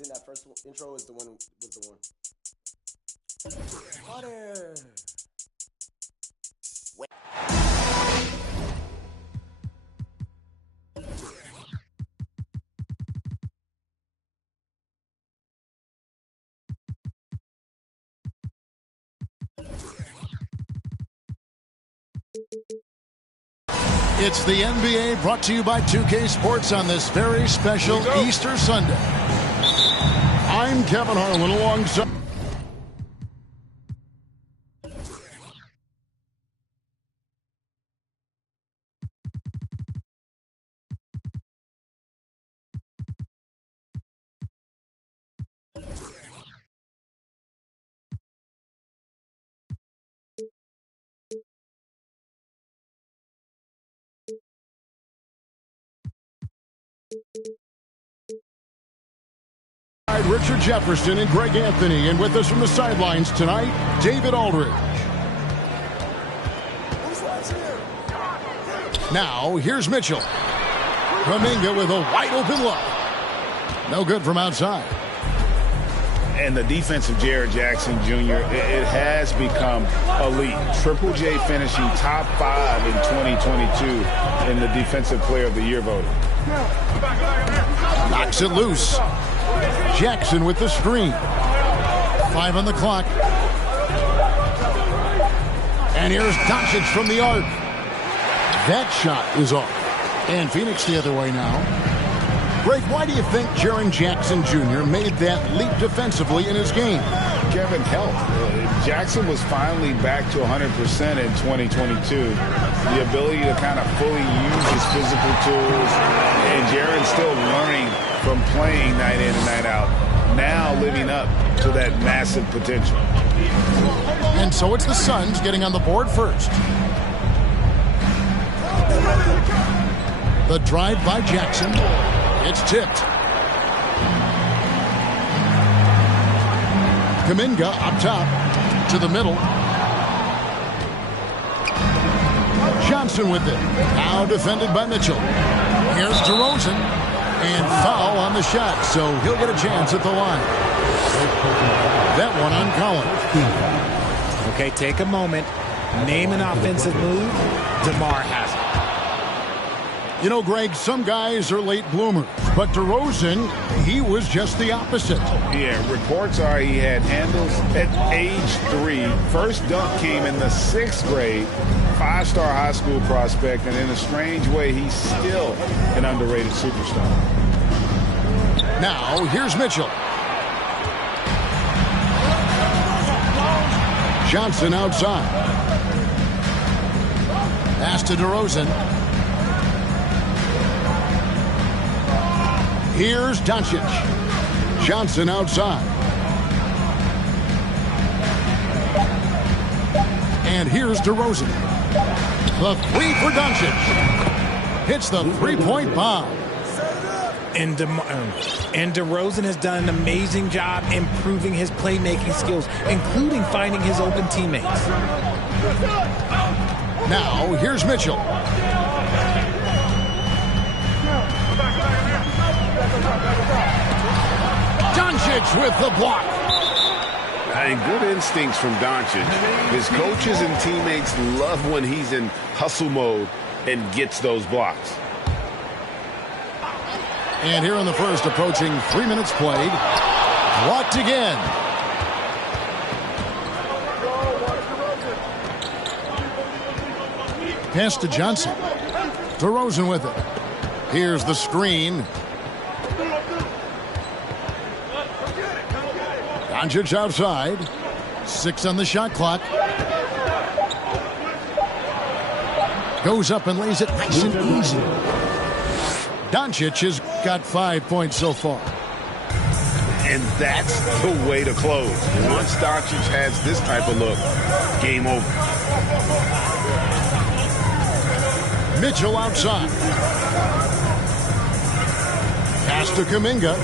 think that first intro is the one with the one. Water. It's the NBA brought to you by 2K Sports on this very special Easter Sunday. I'm Kevin Harlan alongside. Richard Jefferson and Greg Anthony, and with us from the sidelines tonight, David Aldridge. Now, here's Mitchell. Kuminga with a wide open look. No good from outside. And the defense of Jaren Jackson Jr., it has become elite. Triple J finishing top 5 in 2022 in the Defensive Player of the Year voting. Knocks it loose. Jackson with the screen. 5 on the clock. And here's Doncic from the arc. That shot is off. And Phoenix the other way now. Greg, why do you think Jaren Jackson Jr. made that leap defensively in his game? Kevin, health. Jackson was finally back to 100% in 2022. The ability to kind of fully use his physical tools. And Jaren's still learning from playing night in and night out. Now living up to that massive potential. And so it's the Suns getting on the board first. The drive by Jackson. It's tipped. Kuminga up top to the middle. Johnson with it. Now defended by Mitchell. Here's DeRozan. And foul on the shot, so he'll get a chance at the line. That one on Collins. Okay, take a moment. Name an offensive move. DeMar has it. You know, Greg, some guys are late bloomers, but DeRozan, he was just the opposite. Yeah, reports are he had handles at age 3. First dunk came in the 6th grade. 5-star high school prospect, and in a strange way, he's still an underrated superstar. Now, here's Mitchell. Johnson outside. Pass to DeRozan. Here's Doncic. Johnson outside. And here's DeRozan. The 3 for Doncic. Hits the three-point bomb. And DeRozan has done an amazing job improving his playmaking skills, including finding his open teammates. Now, here's Mitchell. Doncic with the block. Good instincts from Doncic. His coaches and teammates love when he's in hustle mode and gets those blocks. And here in the first, approaching 3 minutes played. Blocked again. Pass to Johnson. DeRozan with it. Here's the screen. Doncic outside. 6 on the shot clock. Goes up and lays it nice and easy. Doncic has got 5 points so far. And that's the way to close. Once Doncic has this type of look, game over. Mitchell outside. Pass to Kuminga.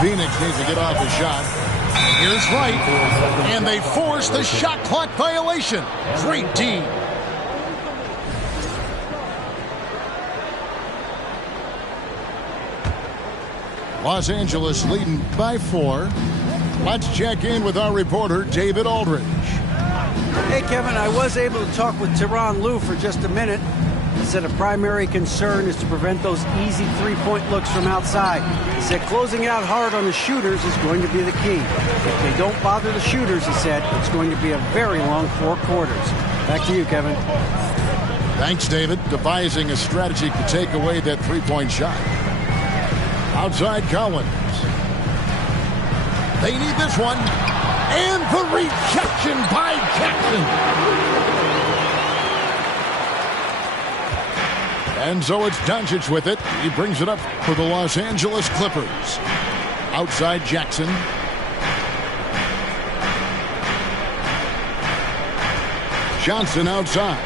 Phoenix needs to get off the shot. Here's Wright. And they force the shot clock violation. Great D. Los Angeles leading by 4. Let's check in with our reporter, David Aldridge. Hey, Kevin, I was able to talk with Tyronn Lue for just a minute. He said a primary concern is to prevent those easy three-point looks from outside. He said closing out hard on the shooters is going to be the key. If they don't bother the shooters, he said, it's going to be a very long 4 quarters. Back to you, Kevin. Thanks, David. Devising a strategy to take away that three-point shot. Outside Collins. They need this one. And the rejection by Jackson. And so it's Doncic with it. He brings it up for the Los Angeles Clippers. Outside Jackson. Johnson outside.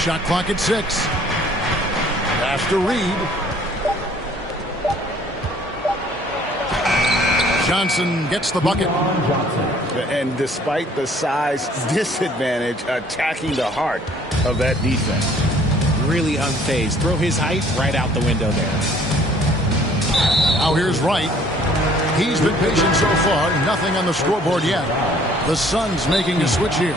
Shot clock at 6. Pass to Reed. Johnson gets the bucket. And despite the size disadvantage, attacking the heart of that defense. Really unfazed. Throw his height right out the window there. Now here's Wright. He's been patient so far. Nothing on the scoreboard yet. The Suns making a switch here.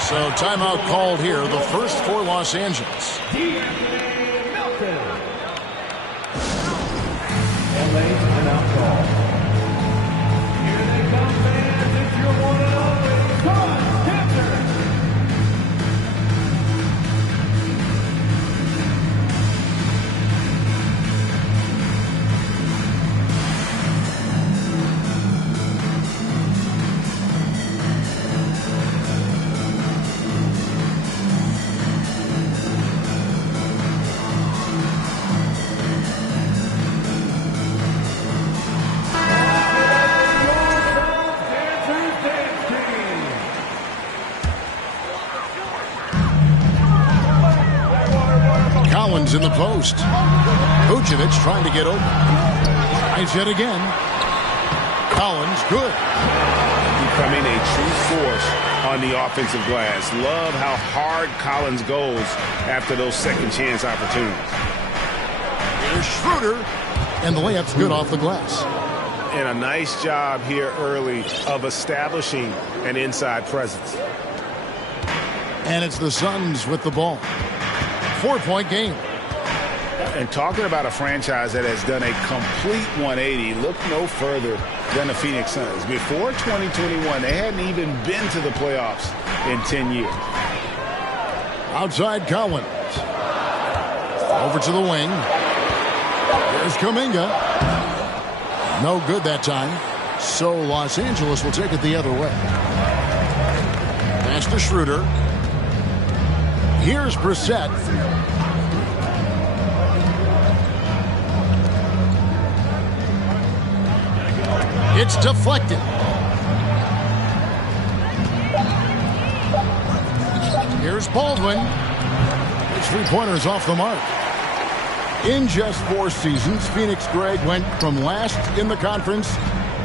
So timeout called here. The first for Los Angeles. In the post. Vucevic trying to get open. Tries yet again. Collins good. Becoming a true force on the offensive glass. Love how hard Collins goes after those second chance opportunities. Here's Schroeder. And the layup's good off the glass. And a nice job here early of establishing an inside presence. And it's the Suns with the ball. 4-point game. And talking about a franchise that has done a complete 180, look no further than the Phoenix Suns. Before 2021, they hadn't even been to the playoffs in 10 years. Outside Collins. Over to the wing. Here's Kuminga. No good that time. So Los Angeles will take it the other way. Pass to Schroeder. Here's Brissett. It's deflected. Here's Baldwin. His three-pointer's off the mark. In just 4 seasons, Phoenix, Greg, went from last in the conference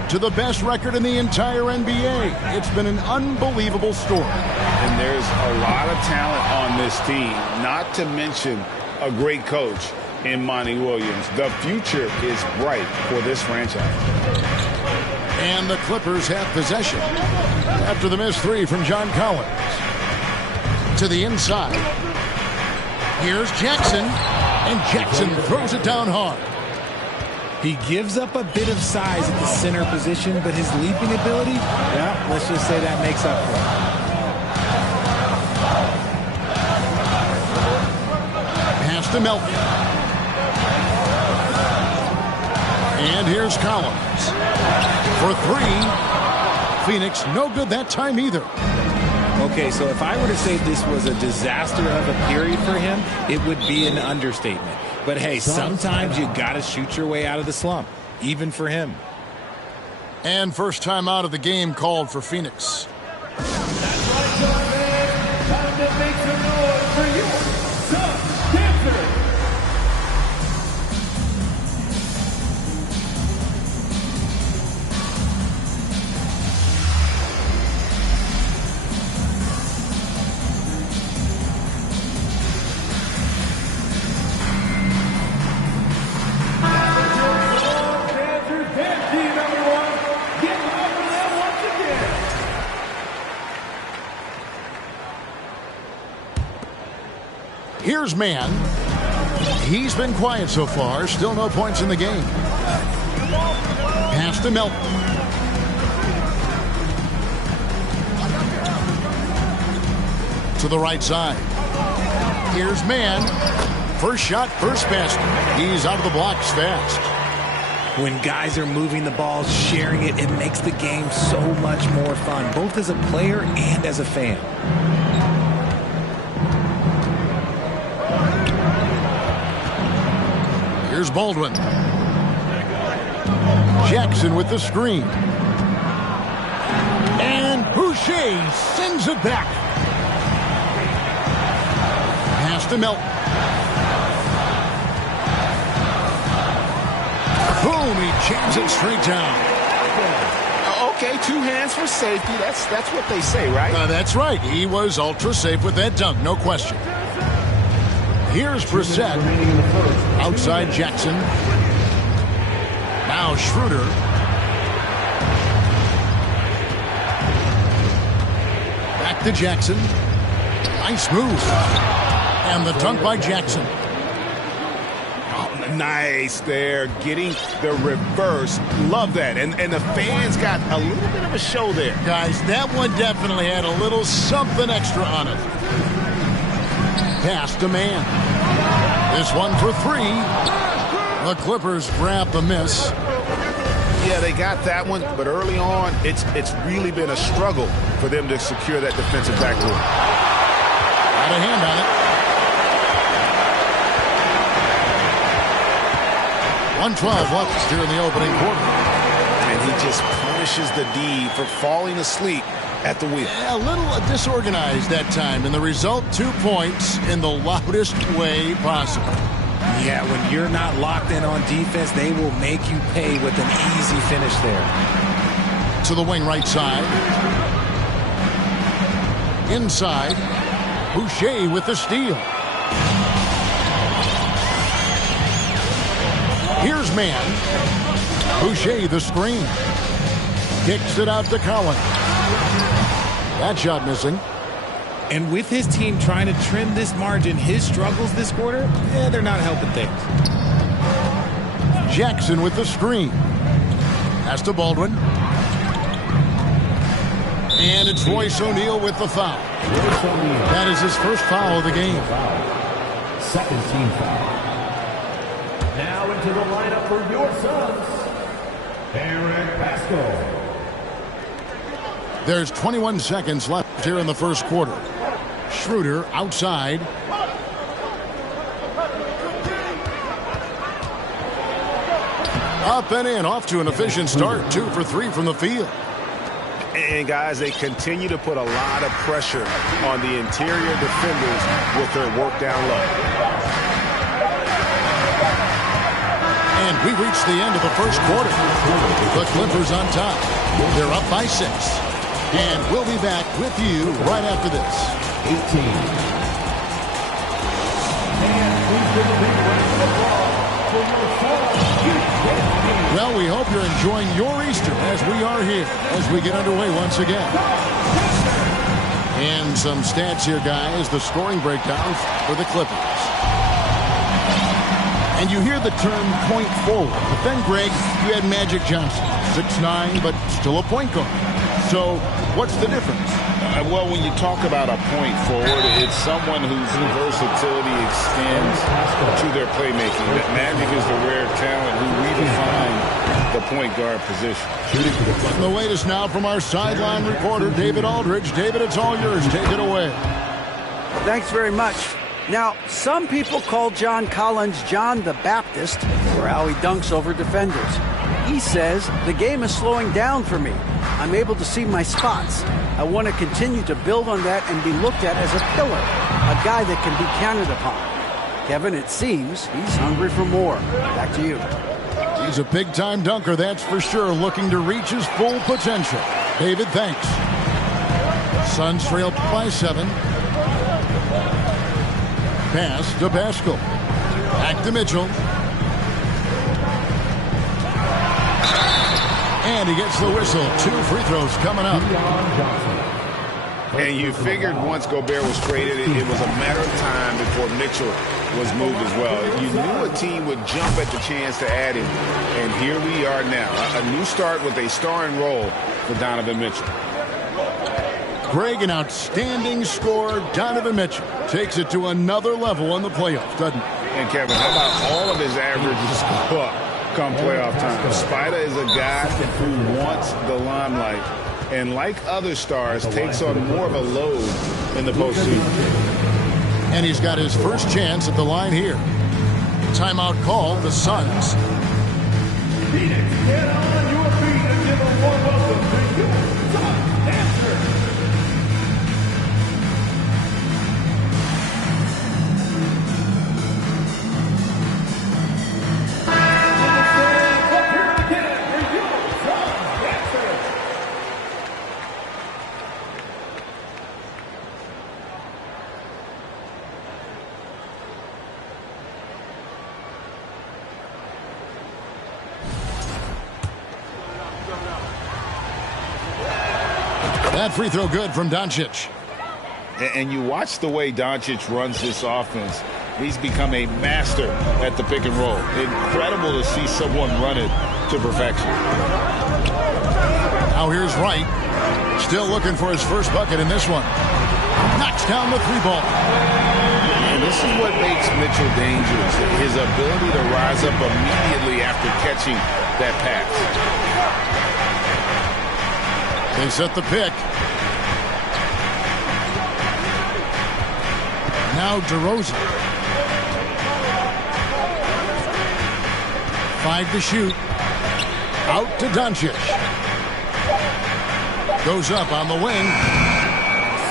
to the best record in the entire NBA. It's been an unbelievable story. And there's a lot of talent on this team, not to mention a great coach in Monty Williams. The future is bright for this franchise. And the Clippers have possession after the missed 3 from John Collins. To the inside. Here's Jackson. And Jackson throws it down hard. He gives up a bit of size at the center position, but his leaping ability, yeah, let's just say that makes up for it. Pass to Melton. And here's Collins. For 3. Phoenix no good that time either. Okay, so if I were to say this was a disaster of a period for him, it would be an understatement. But hey, sometimes you got to shoot your way out of the slump, even for him. And first time out of the game called for Phoenix. That's right, young man. Time to make some noise for your Suns Dancers. Here's Man. He's been quiet so far. Still no points in the game. Pass to Melton. To the right side. Here's Man. First shot, first basket. He's out of the blocks fast. When guys are moving the ball, sharing it, it makes the game so much more fun, both as a player and as a fan. Here's Baldwin. Jackson with the screen. And Boucher sends it back. Pass to Melton. Boom, he jams it straight down. Okay, 2 hands for safety. That's what they say, right? That's right. He was ultra safe with that dunk, no question. Here's Brissett. Outside Jackson. Now Schroeder. Back to Jackson. Nice move. And the dunk by Jackson. Nice there, getting the reverse. Love that. And the fans got a little bit of a show there. Guys, that one definitely had a little something extra on it. Pass to Man. This one for 3. The Clippers grab the miss. Yeah, they got that one, but early on, it's really been a struggle for them to secure that defensive backboard. Got a hand on it. 1:12 left here in the opening quarter. And he just punishes the D for falling asleep at the wheel. A little disorganized that time, and the result, 2 points in the loudest way possible. Yeah, when you're not locked in on defense, they will make you pay with an easy finish there. To the wing right side. Inside. Boucher with the steal. Here's Man. Boucher the screen. Kicks it out to Collins. That shot missing. And with his team trying to trim this margin, his struggles this quarter, they're not helping things. Jackson with the screen. Pass to Baldwin. And it's Royce O'Neal with the foul. That is his first foul of the game. Second team foul. Now into the lineup for your Suns, Eric Pascal. There's 21 seconds left here in the first quarter. Schroeder outside. Up and in, off to an efficient start. 2 for 3 from the field. And guys, they continue to put a lot of pressure on the interior defenders with their work down low. And we reached the end of the first quarter. The Clippers on top. They're up by 6. And we'll be back with you right after this. 18. And please give a big round of applause for your Suns. Well, we hope you're enjoying your Easter as we are here as we get underway once again. And some stats here, guys. The scoring breakdowns for the Clippers. And you hear the term point forward. But then, Greg, you had Magic Johnson, 6'9", but still a point guard. So what's the difference? Well, when you talk about a point forward, it's someone whose versatility extends to their playmaking. Magic is the rare talent who redefined the point guard position. The latest now from our sideline reporter, David Aldridge. David, it's all yours. Take it away. Thanks very much. Now, some people call John Collins John the Baptist for how he dunks over defenders. He says, the game is slowing down for me. I'm able to see my spots. I want to continue to build on that and be looked at as a pillar, a guy that can be counted upon. Kevin, it seems he's hungry for more. Back to you. He's a big-time dunker, that's for sure, looking to reach his full potential. David, thanks. Suns trail by 7. Pass to Pascal. Back to Mitchell. And he gets the whistle. 2 free throws coming up. And you figured once Gobert was traded, it was a matter of time before Mitchell was moved as well. You knew a team would jump at the chance to add him. And here we are now. A new start with a starring role for Donovan Mitchell. Greg, an outstanding scorer. Donovan Mitchell takes it to another level in the playoffs, doesn't he? And Kevin, how about all of his averages go up come playoff time? Spider is a guy who wants the limelight, and like other stars, takes on more of a load in the postseason. And he's got his first chance at the line here. Timeout call, the Suns. Phoenix, get on your feet and give a warm welcome to your Sun Dancers. That free throw good from Doncic. And you watch the way Doncic runs this offense. He's become a master at the pick and roll. Incredible to see someone run it to perfection. Now here's Wright. Still looking for his first bucket in this one. Knocks down the three ball. And this is what makes Mitchell dangerous. His ability to rise up immediately after catching that pass. They set the pick. Now DeRozan. 5 to shoot. Out to Doncic. Goes up on the wing.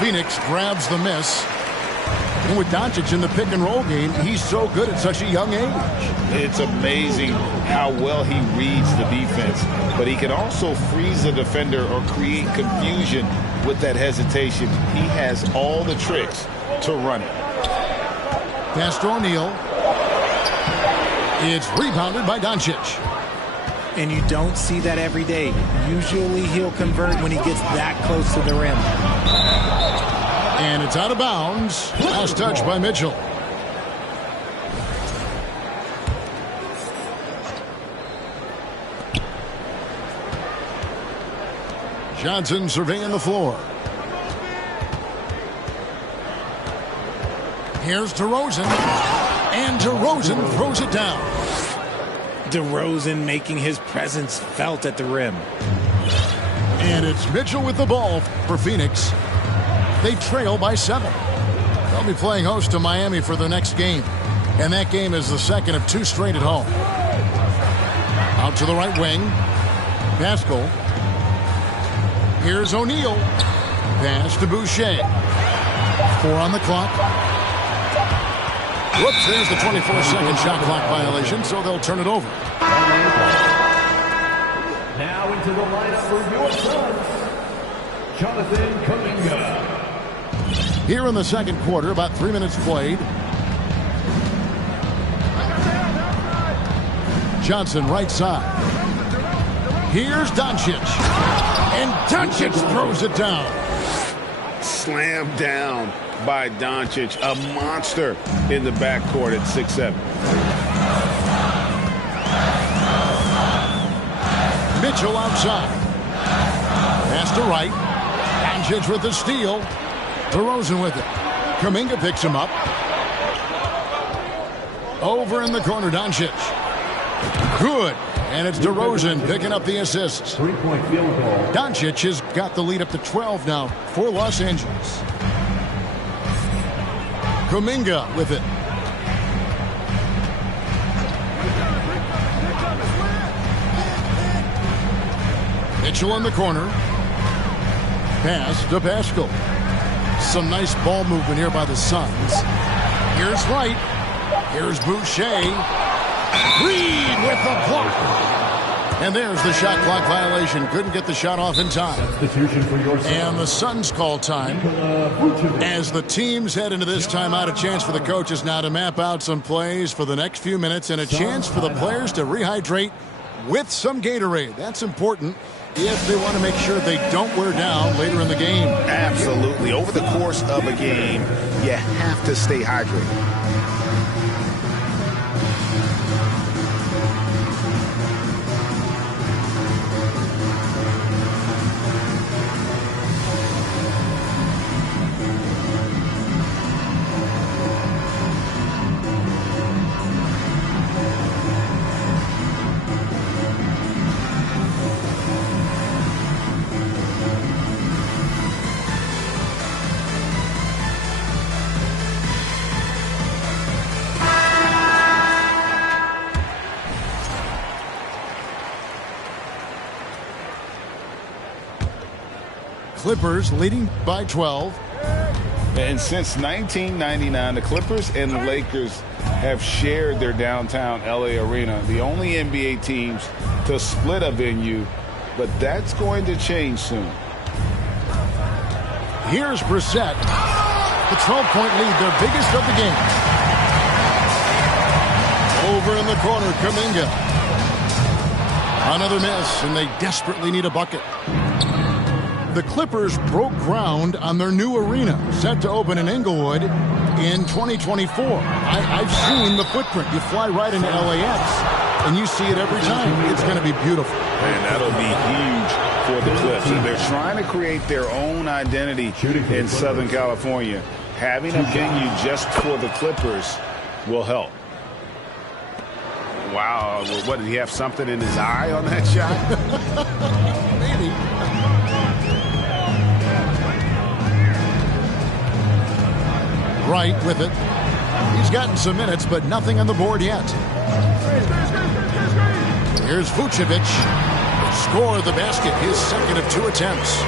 Phoenix grabs the miss. And with Doncic in the pick and roll game, he's so good at such a young age. It's amazing how well he reads the defense, but he can also freeze the defender or create confusion with that hesitation. He has all the tricks to run it. Pass to O'Neal. It's rebounded by Doncic. And you don't see that every day. Usually he'll convert when he gets that close to the rim. And it's out of bounds. Last touch by Mitchell. Johnson surveying the floor. Here's DeRozan. And DeRozan throws it down. DeRozan making his presence felt at the rim. And it's Mitchell with the ball for Phoenix. They trail by 7. They'll be playing host to Miami for the next game. And that game is the second of 2 straight at home. Out to the right wing. Pascal. Here's O'Neal. Pass to Boucher. 4 on the clock. Whoops, there's the 24-second shot clock violation, so they'll turn it over. Now into the lineup for your Suns, Jonathan Kuminga. Here in the second quarter, about 3 minutes played. Johnson right side. Here's Doncic. And Doncic throws it down. Slammed down by Doncic, a monster in the backcourt at 6'7". Mitchell outside. Pass to right. Doncic with the steal. DeRozan with it. Kuminga picks him up. Over in the corner, Doncic. Good. And it's DeRozan picking up the assists. 3-point field goal. Doncic has got the lead up to 12 now for Los Angeles. Kuminga with it. Mitchell in the corner. Pass to Pascal. Some nice ball movement here by the Suns. Here's Wright. Here's Boucher. Reed with the block. And there's the shot clock violation. Couldn't get the shot off in time. Substitution for your Suns. And the Suns call time. As the teams head into this timeout, a chance for the coaches now to map out some plays for the next few minutes and a chance for the players to rehydrate with some Gatorade. That's important if they want to make sure they don't wear down later in the game. Absolutely. Over the course of a game, you have to stay hydrated. Clippers leading by 12. And since 1999, the Clippers and the Lakers have shared their downtown LA arena, the only NBA teams to split a venue, but that's going to change soon. Here's Brissett. The 12-point lead, their biggest of the game. Over in the corner, Kuminga. Another miss, and they desperately need a bucket. The Clippers broke ground on their new arena, set to open in Inglewood in 2024. I've seen the footprint. You fly right into LAX, and you see it every time. It's going to be beautiful. And that'll be huge for the Clips. And they're trying to create their own identity in Southern California. Having a venue just for the Clippers will help. Wow. What, did he have something in his eye on that shot? Maybe. Right with it. He's gotten some minutes, but nothing on the board yet. Here's Vucevic. Score the basket, his second of 2 attempts.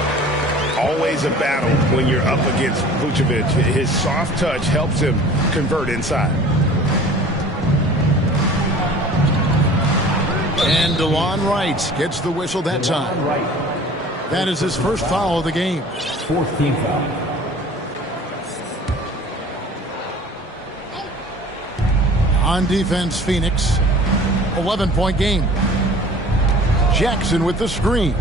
Always a battle when you're up against Vucevic. His soft touch helps him convert inside. And DeLon Wright gets the whistle that time. That is his first foul of the game. 4th team foul. On defense, Phoenix. 11-point game. Jackson with the screen.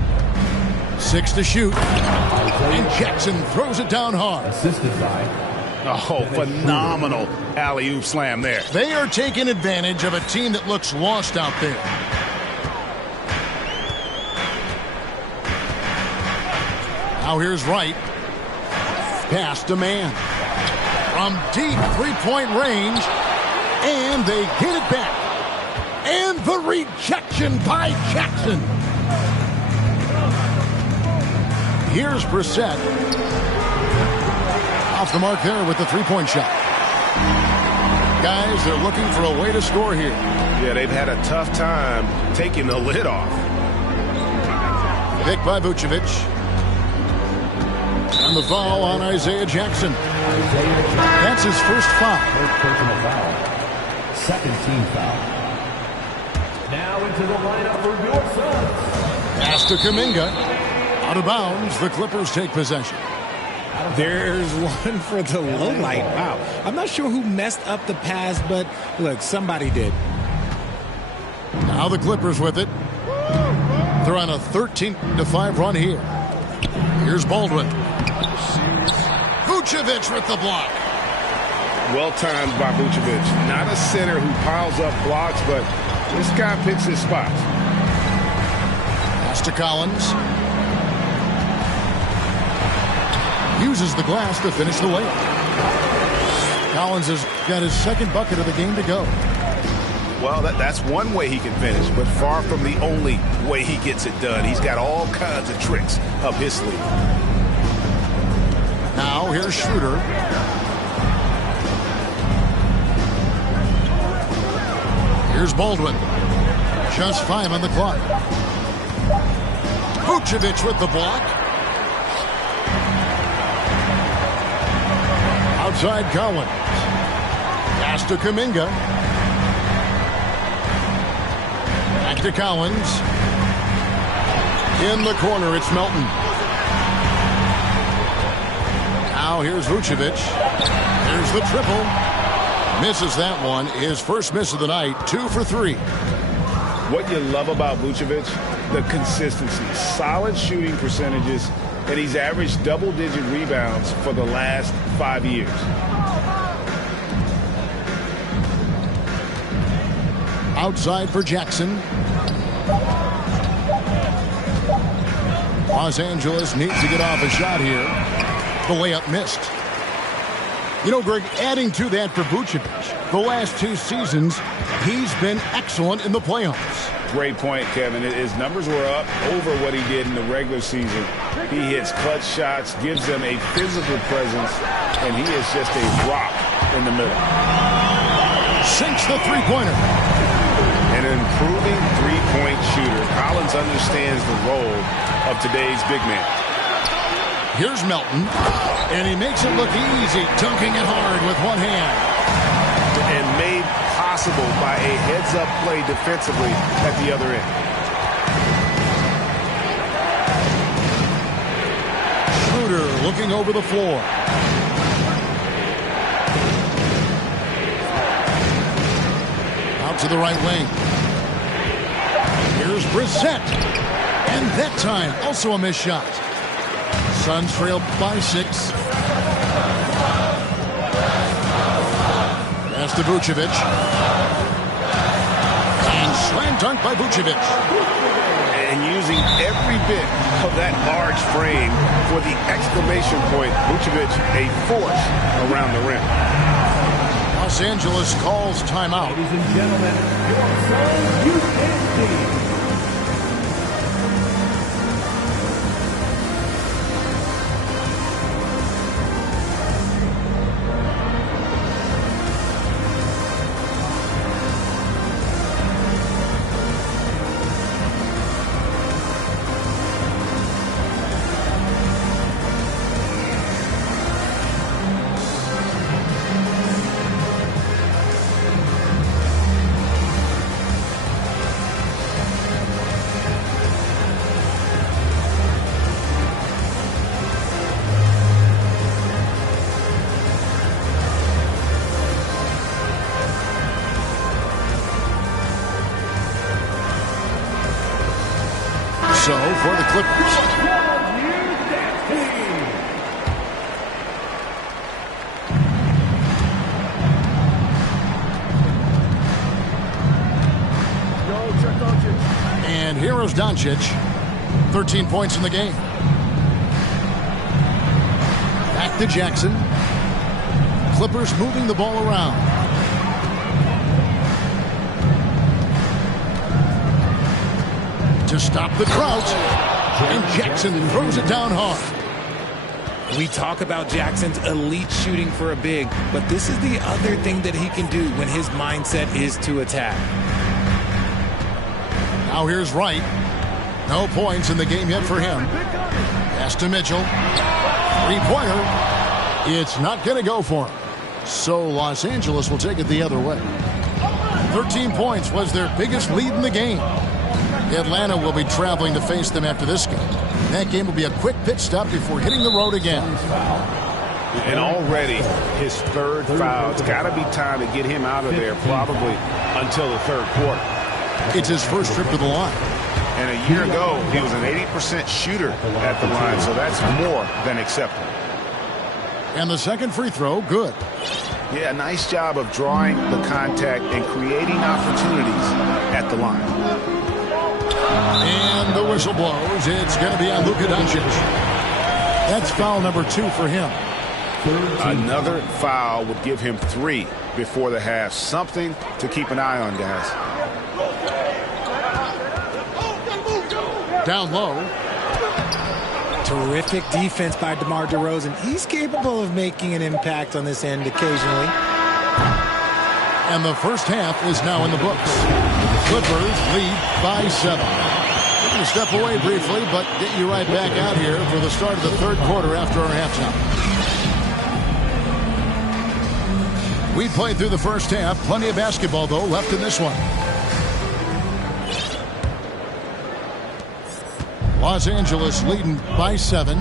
6 to shoot. And Jackson throws it down hard. Assisted by. Oh, phenomenal alley-oop slam there. They are taking advantage of a team that looks lost out there. Now here's Wright. Pass to man. From deep 3-point range. And they get it back. And the rejection by Jackson. Here's Brissett. Off the mark there with the 3-point shot. Guys, they're looking for a way to score here. Yeah, they've had a tough time taking the lid off. Picked by Vucevic. And the foul on Isaiah Jackson. That's his first foul. First personal foul. 2nd team foul. Now into the lineup for your SUNS. Pass to Kuminga. Out of bounds. The Clippers take possession. There's one for the low light. Wow. I'm not sure who messed up the pass, but look, somebody did. Now the Clippers with it. They're on a 13-5 run here. Here's Baldwin. Vucevic with the block. Well timed by Vucevic. Not a center who piles up blocks, but this guy picks his spots. Pass to Collins. Uses the glass to finish the layup. Collins has got his second bucket of the game to go. Well, that's one way he can finish, but far from the only way he gets it done. He's got all kinds of tricks up his sleeve. Now here's Schroeder. Here's Baldwin. Just 5 on the clock. Vucevic with the block. Outside Collins. Pass to Kuminga. Back to Collins. In the corner, it's Melton. Now here's Vucevic. Here's the triple. Misses that one. His first miss of the night. 2 for 3. What you love about Vucevic, the consistency, solid shooting percentages, and he's averaged double-digit rebounds for the last 5 years. Outside for Jackson. Los Angeles needs to get off a shot here. The layup missed. You know, Greg, adding to that for Vucevic, the last 2 seasons, he's been excellent in the playoffs. Great point, Kevin. His numbers were up over what he did in the regular season. He hits clutch shots, gives them a physical presence, and he is just a rock in the middle. Sinks the three-pointer. An improving three-point shooter. Collins understands the role of today's big man. Here's Melton, and he makes it look easy, dunking it hard with one hand. And made possible by a heads-up play defensively at the other end. Schroeder looking over the floor. Out to the right wing. Here's Brissett. And that time, also a missed shot. Suns trail by 6. Pass to Vucevic. And slam dunk by Vucevic. And using every bit of that large frame for the exclamation point. Vucevic, a force around the rim. Los Angeles calls timeout. Ladies and gentlemen, your Suns Youth Team. So for the Clippers. And here is Doncic. 13 points in the game. Back to Jackson. Clippers moving the ball around. To stop the drought, and Jackson throws it down hard. We talk about Jackson's elite shooting for a big, but this is the other thing that he can do when his mindset is to attack. Now here's Wright. No points in the game yet for him. Pass to Mitchell. Three-pointer. It's not going to go for him. So Los Angeles will take it the other way. 13 points was their biggest lead in the game. Atlanta will be traveling to face them after this game. That game will be a quick pit stop before hitting the road again. And already his third foul. It's got to be time to get him out of there probably until the third quarter. It's his first trip to the line. And a year ago, he was an 80% shooter at the line, so that's more than acceptable. And the second free throw, good. Yeah, nice job of drawing the contact and creating opportunities at the line. And the whistle blows. It's going to be on Luka Doncic. That's foul number 2 for him. Another foul would give him 3 before the half. Something to keep an eye on, guys. Down low. Terrific defense by DeMar DeRozan. He's capable of making an impact on this end occasionally. And the first half is now in the books. Clippers lead by 7. We're going to step away briefly, but get you right back out here for the start of the third quarter after our halftime. We played through the first half. Plenty of basketball, though, left in this one. Los Angeles leading by 7.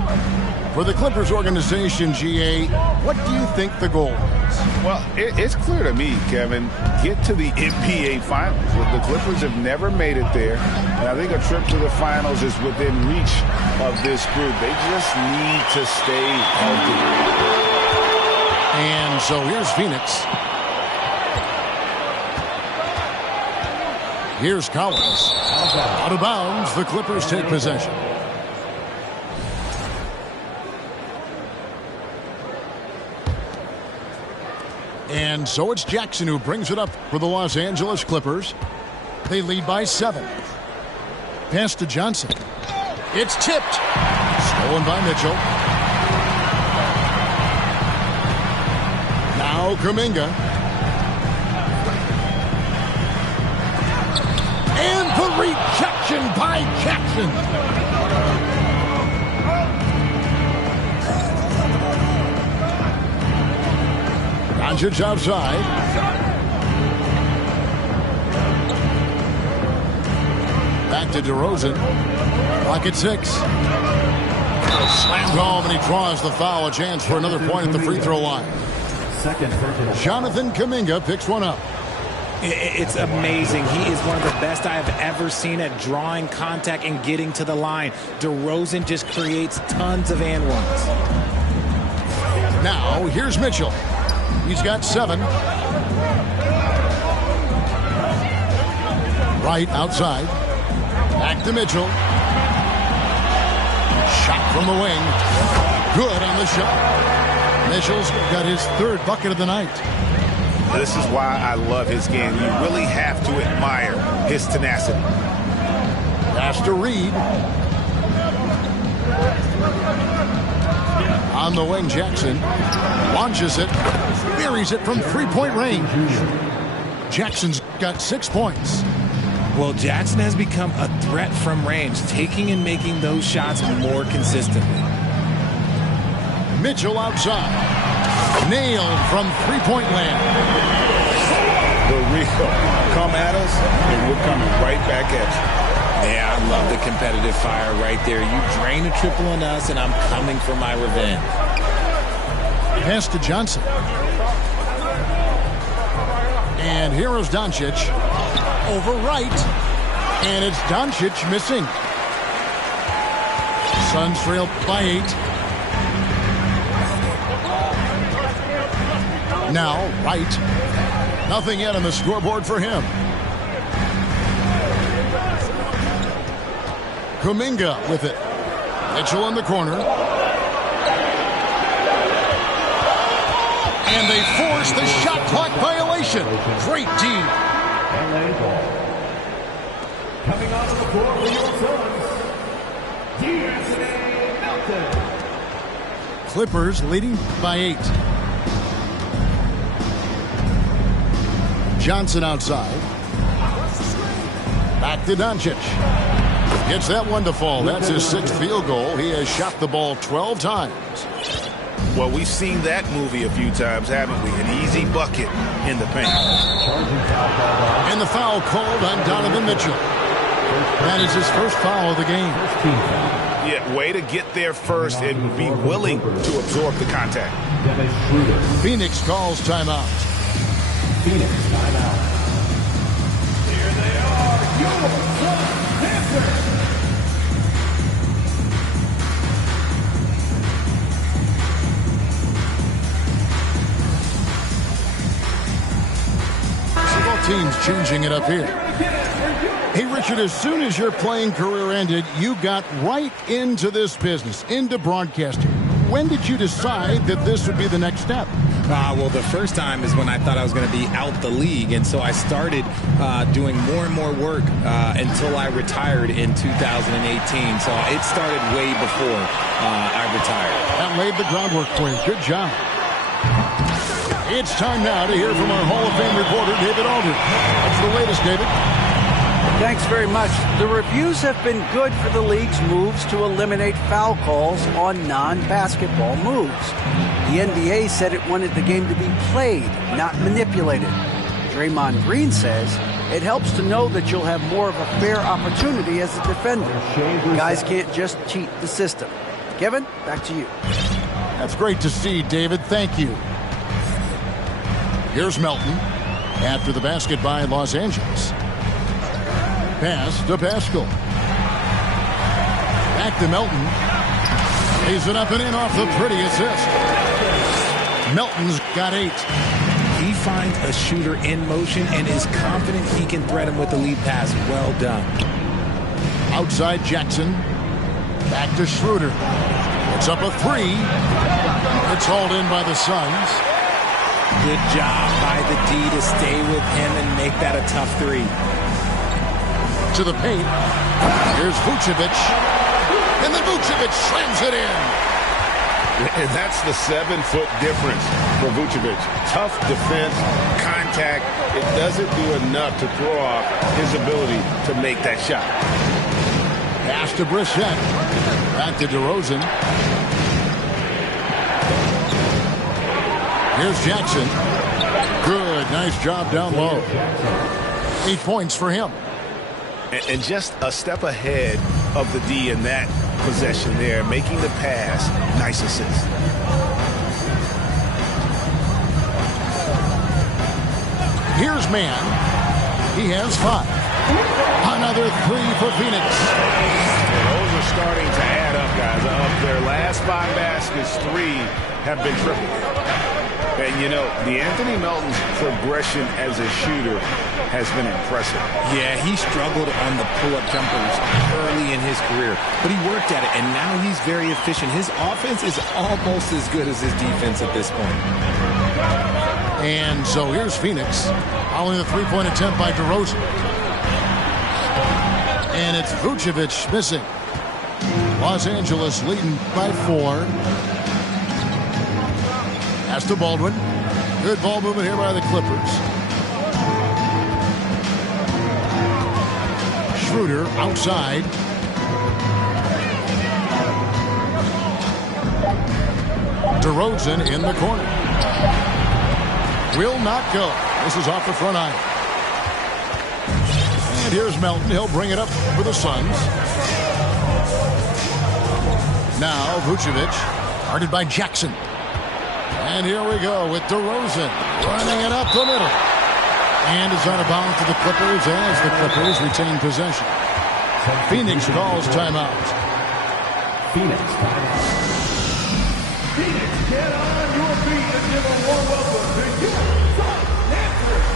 For the Clippers organization, GA, what do you think the goal is? Well, it's clear to me, Kevin, get to the NBA Finals. The Clippers have never made it there, and I think a trip to the Finals is within reach of this group. They just need to stay healthy. And so here's Phoenix. Here's Collins. Out of bounds, the Clippers take possession. And so it's Jackson who brings it up for the Los Angeles Clippers. They lead by 7. Pass to Johnson. It's tipped. Stolen by Mitchell. Now Kuminga. And the rejection by Jackson. Doncic outside. Back to DeRozan. Clock at 6. Slam home, and he draws the foul. A chance for another point at the free throw line. Jonathan Kuminga picks one up. It's amazing. He is one of the best I have ever seen at drawing contact and getting to the line. DeRozan just creates tons of and ones. Now, here's Mitchell. He's got 7. Right outside. Back to Mitchell. Shot from the wing. Good on the shot. Mitchell's got his 3rd bucket of the night. This is why I love his game. You really have to admire his tenacity. Pass to Reed. On the wing, Jackson launches it, buries it from 3-point range. Jackson's got 6 points. Well, Jackson has become a threat from range, taking and making those shots more consistently. Mitchell outside. Nailed from 3-point land. The real come at us, and we're coming right back at you. Yeah, I love the competitive fire right there. You drain a triple on us, and I'm coming for my revenge. Pass to Johnson. And here is Doncic. Over right. And it's Doncic missing. Suns trail by 8. Now, right. Nothing yet on the scoreboard for him. Kuminga with it. Mitchell in the corner. And they force the shot clock violation. Great team. Coming onto the floor for your Suns, Clippers leading by 8. Johnson outside. Back to Doncic. Gets that one to fall. That's his 6th field goal. He has shot the ball 12 times. Well, we've seen that movie a few times, haven't we? An easy bucket in the paint. And the foul called on Donovan Mitchell. That is his 1st foul of the game. Yeah, way to get there first and be willing to absorb the contact. Phoenix calls timeout. Phoenix timeout. Here they are, your Panthers. Teams changing it up here. Hey, Richard, as soon as your playing career ended, you got right into this business, into broadcasting. When did you decide that this would be the next step? Well, the first time is when I thought I was going to be out the league, and so I started doing more and more work until I retired in 2018. So it started way before I retired. That laid the groundwork for you. Good job. It's time now to hear from our Hall of Fame reporter, David Aldridge. What's the latest, David? Thanks very much. The reviews have been good for the league's moves to eliminate foul calls on non-basketball moves. The NBA said it wanted the game to be played, not manipulated. Draymond Green says it helps to know that you'll have more of a fair opportunity as a defender. Guys can't just cheat the system. Kevin, back to you. That's great to see, David. Thank you. Here's Melton after the basket by Los Angeles. Pass to Pascal. Back to Melton. Lays it up and in off the pretty assist. Melton's got 8. He finds a shooter in motion and is confident he can threat him with the lead pass. Well done. Outside Jackson. Back to Schroeder. It's up a 3. It's hauled in by the Suns. Good job by the D to stay with him and make that a tough 3. To the paint. Here's Vucevic. And then Vucevic slams it in. And that's the 7-foot difference for Vucevic. Tough defense, contact. It doesn't do enough to throw off his ability to make that shot. Pass to Brissett. Back to DeRozan. Here's Jackson. Good. Nice job down low. 8 points for him. And just a step ahead of the D in that possession there, making the pass. Nice assist. Here's Mann. He has 5. Another 3 for Phoenix. Those are starting to add up, guys. Of their last 5 baskets, 3 have been triple. And, you know, DeAnthony Melton's progression as a shooter has been impressive. Yeah, he struggled on the pull-up jumpers early in his career, but he worked at it, and now he's very efficient. His offense is almost as good as his defense at this point. And so here's Phoenix, following the 3-point attempt by DeRozan. And it's Vucevic missing. Los Angeles leading by 4. Pass to Baldwin. Good ball movement here by the Clippers. Schroeder outside. DeRozan in the corner. Will not go. This is off the front iron. And here's Melton. He'll bring it up for the Suns. Now Vucevic, guarded by Jackson. And here we go with DeRozan running it up the middle. And it's out of bounds to the Clippers as the Clippers retain possession. Phoenix calls timeout. Phoenix timeout. Phoenix, get on your feet and give a warm welcome to your Suns Naturals.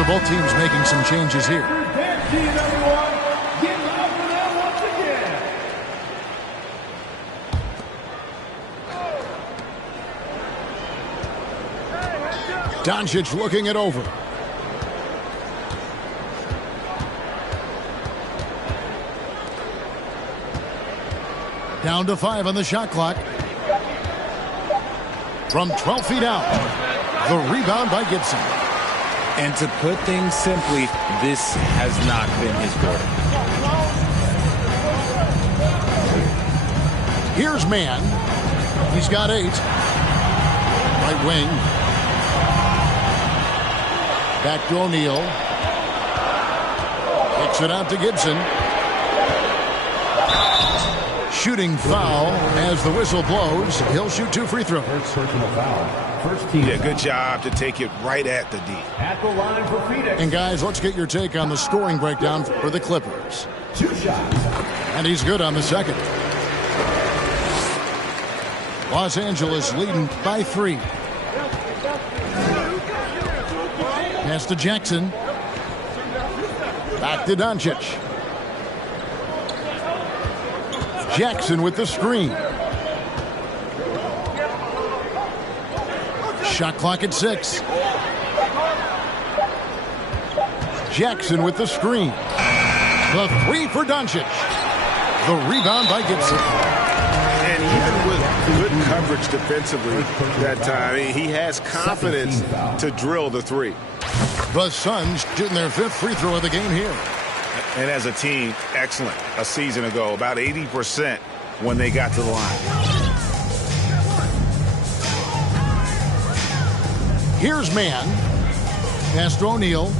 So both teams making some changes here. Doncic looking it over. Down to 5 on the shot clock. From 12 feet out. The rebound by Gibson. And to put things simply, this has not been his quarter. Here's Mann. He's got 8. Right wing. Back to O'Neal. Kicks it out to Gibson. Shooting foul as the whistle blows. He'll shoot 2 free throws. First personal foul. First team. Yeah, good job to take it right at the D. At the line for Phoenix. And guys, let's get your take on the scoring breakdown for the Clippers. 2 shots. And he's good on the second. Los Angeles leading by 3. Pass to Jackson. Back to Doncic. Jackson with the screen. Shot clock at 6. Jackson with the screen. The 3 for Doncic. The rebound by Gibson. And even with good coverage defensively that time, he has confidence to drill the 3. The Suns shooting their 5th free throw of the game here. And as a team, excellent. A season ago, about 80% when they got to the line. Here's man. Pass to O'Neal.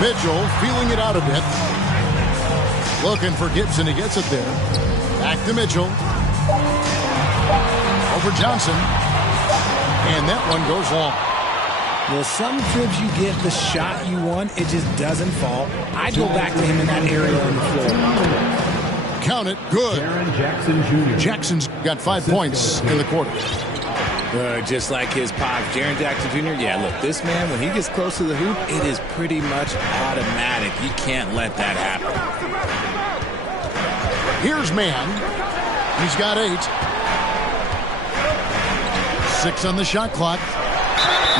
Mitchell feeling it out a bit. Looking for Gibson. He gets it there. Back to Mitchell. Over Johnson. And that one goes long. Well, some trips you get the shot you want, it just doesn't fall. I'd go back to him in that area on the floor. Count it. Good. Jackson Jr. Jackson's got 5 points in the quarter. Just like his pop, Jaren Jackson Jr. Yeah, look, this man, when he gets close to the hoop, it is pretty much automatic. You can't let that happen. Here's man. He's got 8. 6 on the shot clock.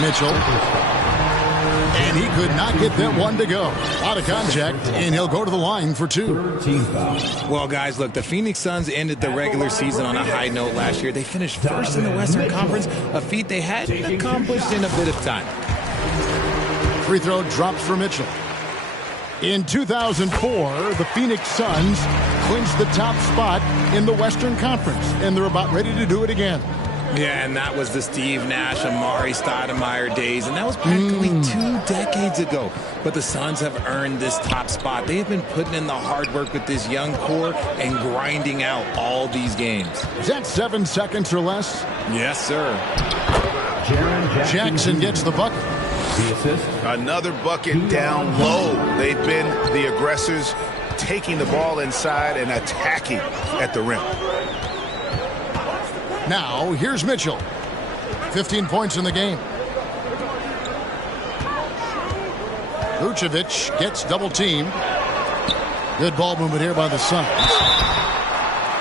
Mitchell. And he could not get that one to go. Out of contact, and he'll go to the line for 2. Well, guys, look, the Phoenix Suns ended the regular season on a high note last year. They finished first in the Western Conference, a feat they hadn't accomplished in a bit of time. Free throw drops for Mitchell. In 2004, the Phoenix Suns clinched the top spot in the Western Conference, and they're about ready to do it again. Yeah, and that was the Steve Nash, Amari Stoudemire days, and that was practically 2 decades ago. But the Suns have earned this top spot. They have been putting in the hard work with this young core and grinding out all these games. Is that 7 seconds or less? Yes, sir. Jackson gets the bucket. The assist. Another bucket down low. They've been the aggressors, taking the ball inside and attacking at the rim. Now, here's Mitchell. 15 points in the game. Vucevic gets double-teamed. Good ball movement here by the Suns.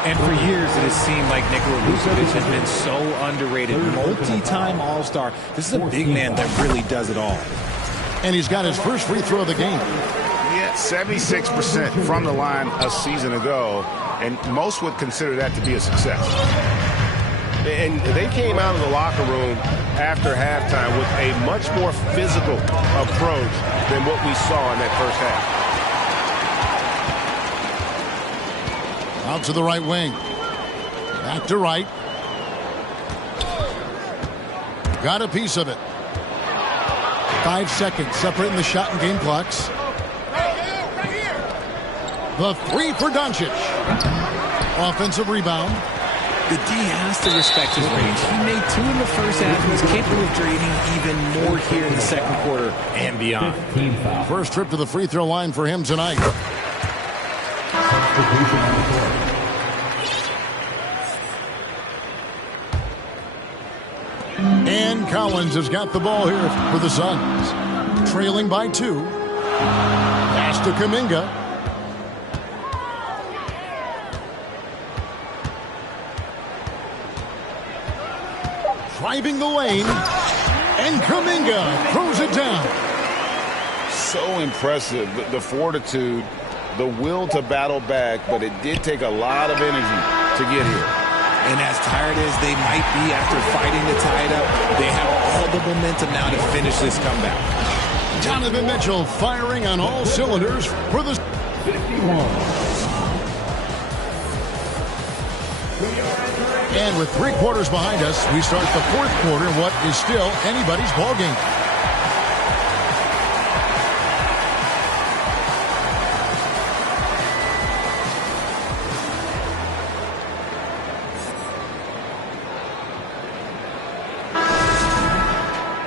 And for years, it has seemed like Nikola Vucevic has been so underrated. Multi-time All-Star. This is a big man that really does it all. And he's got his first free throw of the game. Yeah, 76% from the line a season ago, and most would consider that to be a success. And they came out of the locker room after halftime with a much more physical approach than what we saw in that first half. Out to the right wing. Back to right. Got a piece of it. 5 seconds separating the shot and game clocks. The 3 for Doncic. Offensive rebound. The D has to respect his range. He made 2 in the first half and is capable of draining even more here in the second quarter and beyond. First trip to the free throw line for him tonight. And Collins has got the ball here for the Suns. Trailing by 2. Pass to Kuminga. Driving the lane, and Kuminga throws it down. So impressive, the fortitude, the will to battle back, but it did take a lot of energy to get here. And as tired as they might be after fighting to tie it up, they have all the momentum now to finish this comeback. Donovan Mitchell firing on all cylinders for the 51. And with 3 quarters behind us, we start the 4th quarter in what is still anybody's ball game.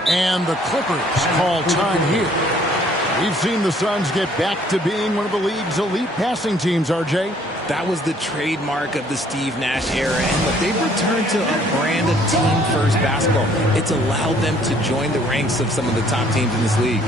And the Clippers call time here. We've seen the Suns get back to being one of the league's elite passing teams, RJ. That was the trademark of the Steve Nash era. And look, they've returned to a brand of team-first basketball. It's allowed them to join the ranks of some of the top teams in this league.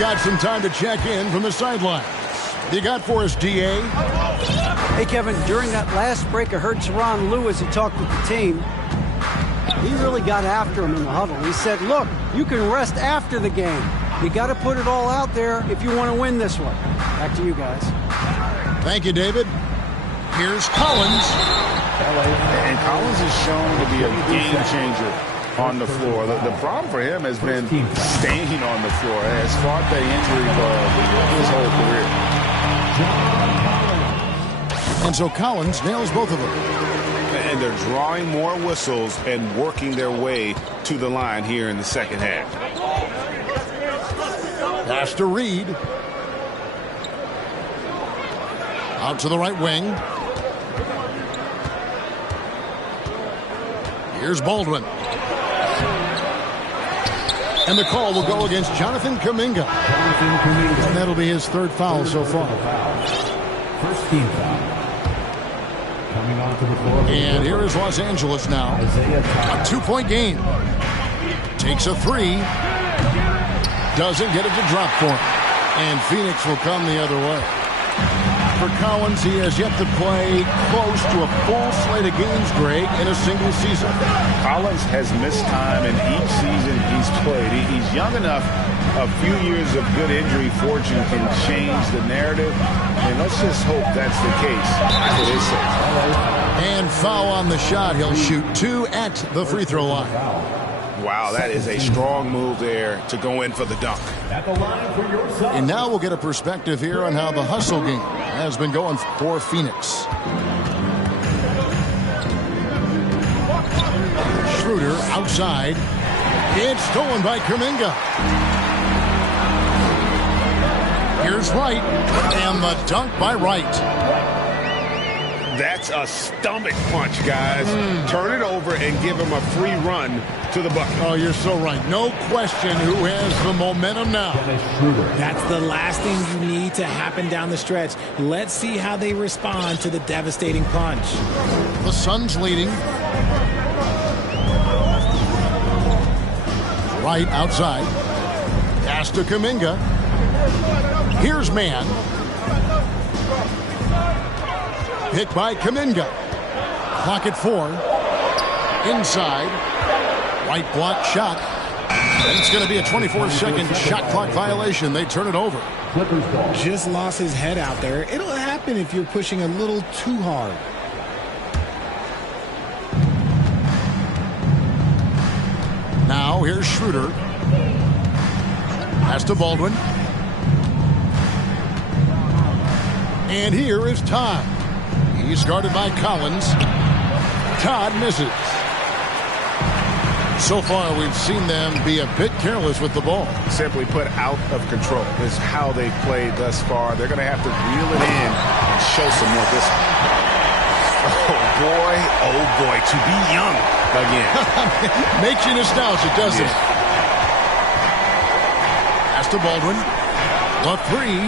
Got some time to check in from the sidelines. You got for us, DA? Hey, Kevin, during that last break, I heard Tyronn Lue as he talked with the team. He really got after him in the huddle. He said, look, you can rest after the game. You got to put it all out there if you want to win this one. Back to you guys. Thank you, David. Here's Collins. And Collins is shown to be a game changer on the floor. The problem for him has been staying on the floor. Has fought the injury bug his whole career. And so Collins nails both of them. And they're drawing more whistles and working their way to the line here in the second half. Pass to Reed. Out to the right wing. Here's Baldwin. And the call will go against Jonathan Kuminga. And that'll be his third foul so far. First team foul. Coming onto the floor. And here is Los Angeles now. A 2-point game. Takes a three. Doesn't get it to drop for him. And Phoenix will come the other way. For Collins, he has yet to play close to a full slate of games, Greg, in a single season. Collins has missed time in each season he's played. He's young enough. A few years of good injury fortune can change the narrative. And let's just hope that's the case for his sake. And foul on the shot. He'll shoot 2 at the free throw line. Wow, that is a strong move there to go in for the dunk. At the line for your side. And now we'll get a perspective here on how the hustle game has been going for Phoenix. Schroeder outside. It's stolen by Kuminga. Here's Wright. And the dunk by Wright. That's a stomach punch, guys. Turn it over and give him a free run to the bucket. Oh, you're so right. No question who has the momentum now. That's the last thing you need to happen down the stretch. Let's see how they respond to the devastating punch. The Suns leading. Right outside. Pass to Kuminga. Here's man. Hit by Kuminga. Clock at 4. Inside. Right block shot. And it's going to be a 24-second shot clock violation. They turn it over. Just lost his head out there. It'll happen if you're pushing a little too hard. Now here's Schroeder. Pass to Baldwin. And here is Todd. He's guarded by Collins. Todd misses. So far, we've seen them be a bit careless with the ball. Simply put, out of control is how they've played thus far. They're going to have to reel it in and show some more discipline. Oh boy, to be young again. Makes you nostalgic, doesn't it? Pass to Baldwin. The three.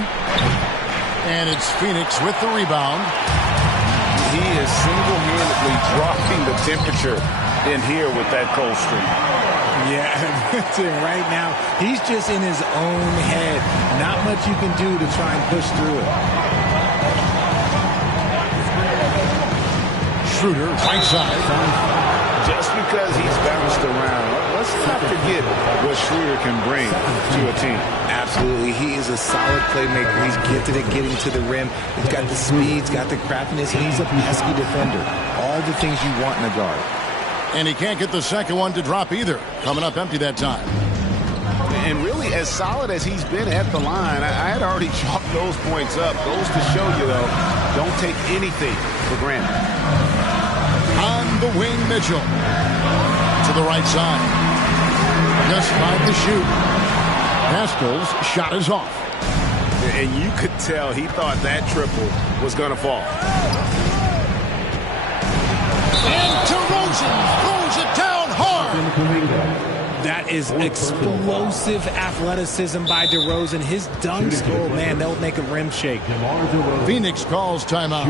And it's Phoenix with the rebound. He is single-handedly dropping the temperature in here with that cold streak. Yeah, right now, he's just in his own head. Not much you can do to try and push through it. Schroeder, right side. Just because he's bounced around, let's not forget what Schroeder can bring to a team. Absolutely. He is a solid playmaker. He's gifted at getting to the rim. He's got the speed, he's got the craftiness, and he's a pesky defender. All the things you want in a guard. And he can't get the second one to drop either. Coming up empty that time. And really, as solid as he's been at the line, I had already chalked those points up. Goes to show you, though, Don't take anything for granted. On the wing, Mitchell. To the right side. Just 5 to shoot. Haskell's shot is off. And you could tell he thought that triple was going to fall. And DeRozan throws it down hard. That is explosive athleticism by DeRozan. His dunks, oh man, they'll make a rim shake. Phoenix calls timeout.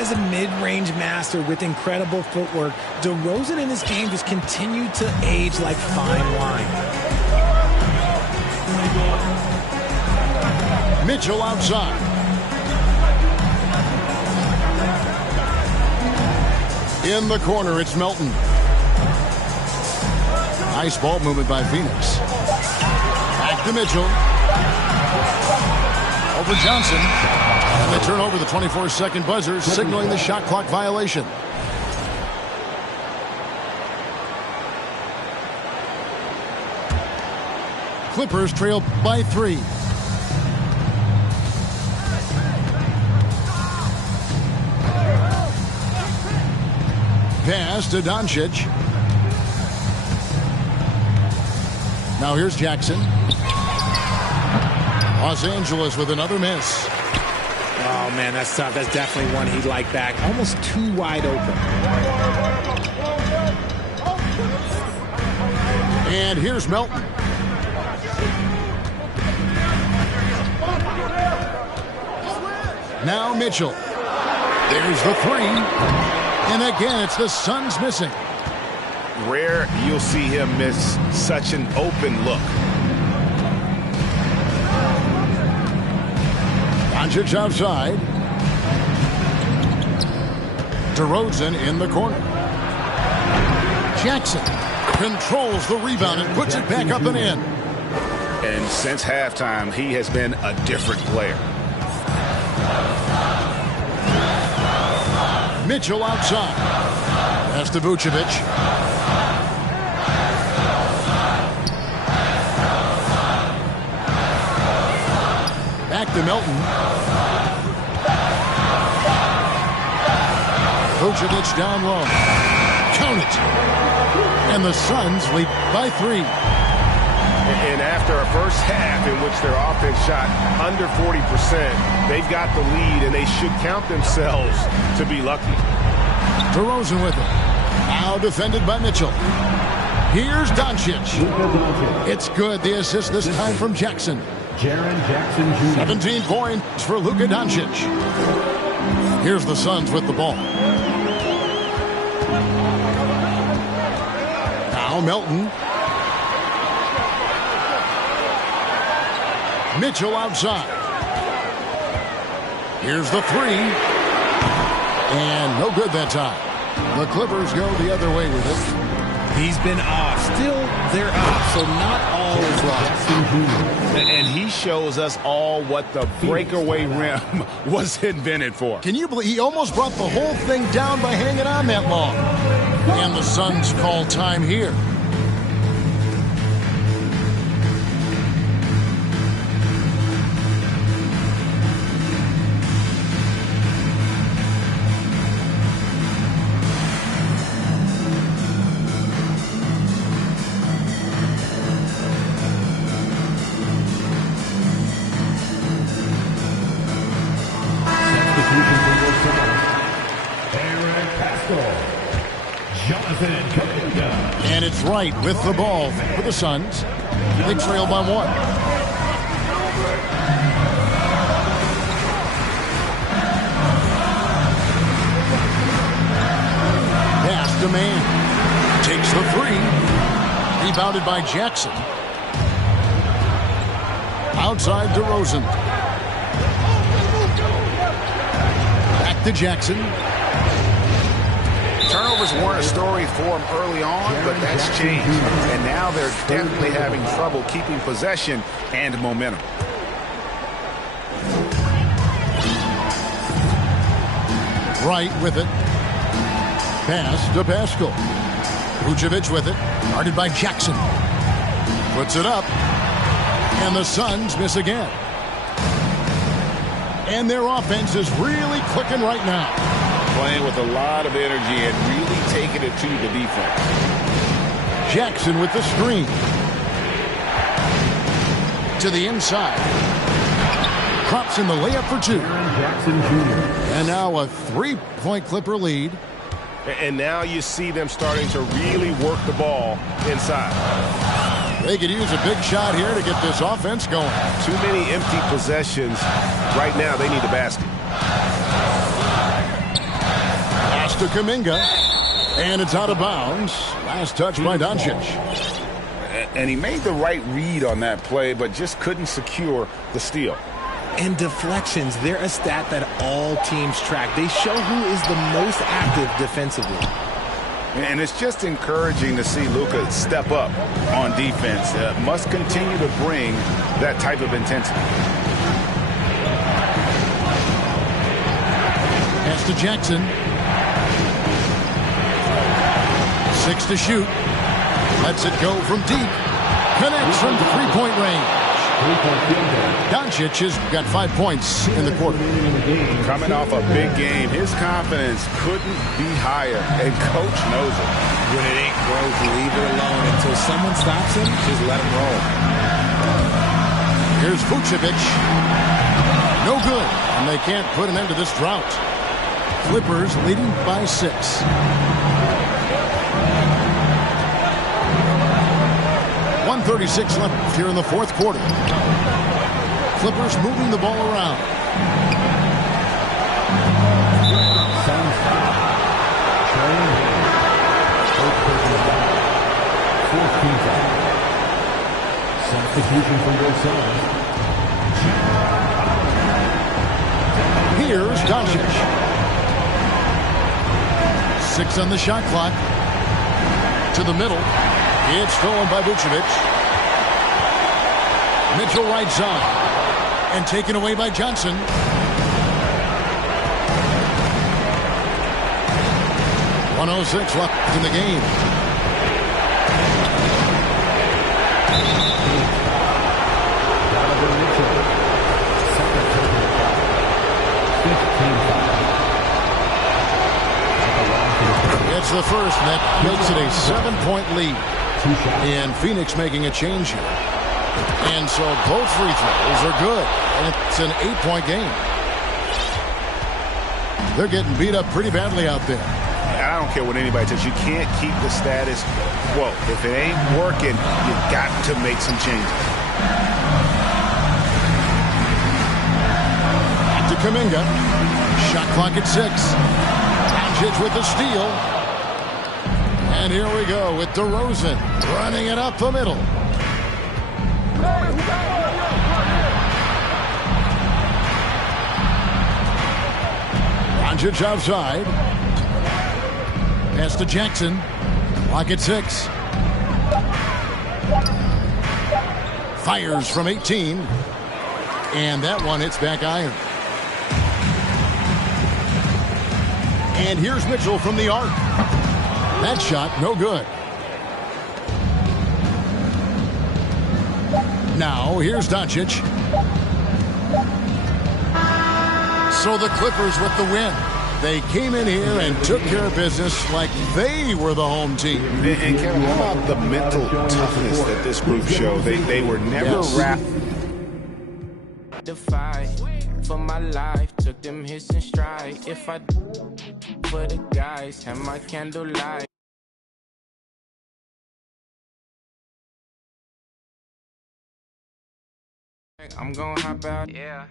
As a mid-range master with incredible footwork, DeRozan in this game just continued to age like fine wine. Mitchell outside. In the corner, it's Melton. Nice ball movement by Phoenix. Back to Mitchell. Over Johnson. And they turn over the 24-second buzzer, signaling the shot clock violation. Clippers trail by 3. Pass to Doncic. Now here's Jackson. Los Angeles with another miss. Oh, man, that's tough. That's definitely one he'd like back. Almost too wide open. And here's Melton. Now Mitchell. There's the 3. And again, it's the Suns missing. Rare you'll see him miss such an open look. Doncic outside. DeRozan in the corner. Jackson controls the rebound and puts it back up and in. And since halftime, he has been a different player. Mitchell outside. Pass to Vucevic. Back to Melton. Vucevic down low. Count it. And the Suns lead by 3. And after a first half in which their offense shot under 40%, they've got the lead, and they should count themselves to be lucky. DeRozan with it. Now defended by Mitchell. Here's Doncic. It's good. The assist this time from Jackson. 17 points for Luka Doncic. Here's the Suns with the ball. Now Melton. Mitchell outside. Here's the 3. And no good that time. The Clippers go the other way with it. He's been off. Still, they're up, so not all is lost. And he shows us all what the breakaway rim was invented for. Can you believe he almost brought the whole thing down by hanging on that long? And the Suns call time here. And it's Wright with the ball for the Suns. They trail by 1. against a man. Takes the three. Rebounded by Jackson. Outside DeRozan. Back to Jackson. Turnovers weren't a story for him early on, but that's changed. And now they're definitely having trouble keeping possession and momentum. Wright with it. Pass to Pascal. Vucevic with it. Guarded by Jackson. Puts it up. And the Suns miss again. And their offense is really clicking right now. Playing with a lot of energy and really taking it to the defense. Jackson with the screen. To the inside. Drops in the layup for two. Jackson Jr. And now a three-point Clipper lead. And now you see them starting to really work the ball inside. They could use a big shot here to get this offense going. Too many empty possessions. Right now, they need a basket. Pass to Kuminga. And it's out of bounds. Last touch by Doncic. And he made the right read on that play, but just couldn't secure the steal. And deflections, they're a stat that all teams track. They show who is the most active defensively. And it's just encouraging to see Luka step up on defense. Must continue to bring that type of intensity. Pass to Jackson. 6 to shoot. Lets it go from deep. Connects from three-point range. Doncic has got 5 points in the quarter. Coming off a big game, his confidence couldn't be higher, and Coach knows it. When it ain't broke, leave it alone until someone stops him. Just let him roll. Here's Vucevic. No good, and they can't put an end to this drought. Clippers leading by 6. .136 left here in the fourth quarter. Clippers moving the ball around. Suns trailing. Fourth team's out. Substitution from both sides. Here's Doncic. 6 on the shot clock. To the middle. It's stolen by Vucevic. Mitchell right side. And taken away by Johnson. .106 left in the game. It's the first, and that makes it a 7-point lead. And Phoenix making a change here. And so both free throws are good. And it's an 8-point game. They're getting beat up pretty badly out there. I don't care what anybody says. You can't keep the status quo. If it ain't working, you got to make some changes. Back to Kuminga. Shot clock at 6. Doncic with the steal. And here we go with DeRozan running it up the middle. Doncic outside. Pass to Jackson. Clock at 6. Fires from 18. And that one hits back iron. And here's Mitchell from the arc. That shot, no good. Now, here's Doncic. So the Clippers with the win. They came in here and took care of business like they were the home team. And Kevin, how about the mental toughness that this group showed? They were never wrapped. The fight for my life, took them hits in stride. If I for the guys, have my candlelight. I'm gonna hop out, yeah.